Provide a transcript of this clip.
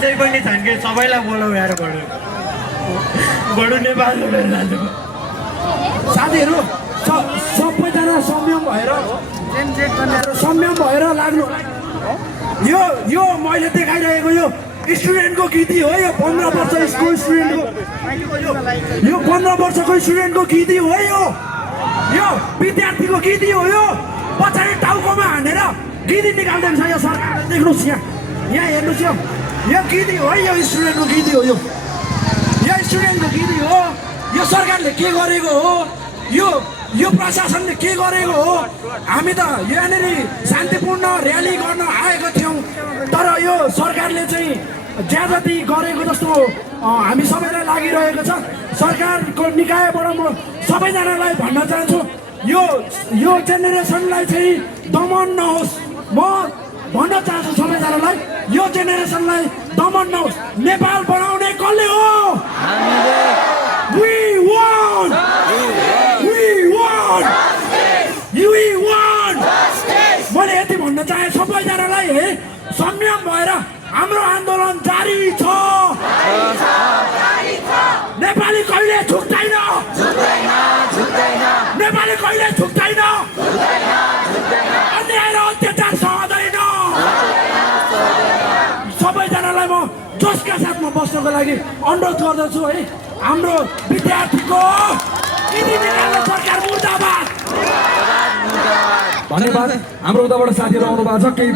चाहिँ पनि छन् कि सबैलाई बोलाऊ यार बडु नेपाल जानु साथीहरू सबैजना संयम भएर लाग्नु यो मैले देखाइरहेको यो स्टुडेन्टको गीती हो यो 15 वर्षको स्टुडेन्टको यो 15 वर्षको स्टुडेन्टको गीती हो यो विद्यार्थीको गीती हो यो पछाडि टाउकोमा हानेर गीती निकाल्दैन छ यो सरकार देख्नुहोस् यहाँ हेर्नुहोस् यो गीती हो यो स्टुडेन्टको गीती हो यो स्टुडेन्टको गीती हो यो सरकारले के गरेको हो यो प्रशासनले के गरेको हो हामी त यहाँनिर शान्तिपूर्ण र्याली गर्न आएको थियौँ तर यो सरकारले चाहिँ ज्यादती गरेको जस्तो हामी सबैलाई लागिरहेको छ सरकारको निकायबाट म सबैजनालाई भन्न चाहन्छु यो जेनेरेसनलाई चाहिँ दमन नहोस् म भन्न चाहन्छु सबैजनालाई यो जेनेरेसनलाई दमन नहोस् नेपाल बनाउने कसले हो We want मैले यति भन्न चाहे सबैजनालाई संयम भएर हाम्रो आन्दोलन जारी छ नेपाली कहिले झुक्दैन नेपाली कहिले झुक्दैन अन्याय र अत्याचार सहदैन सबैजनालाई म जोसका साथमा बस्नको लागि अनुरोध गर्दछु है हाम्रो विद्यार्थीको गीती निकाल्न सरकार मुर्दाबाद धन्यवाद हाम्रो उताबाट साथीहरू आउनु भएको छ केही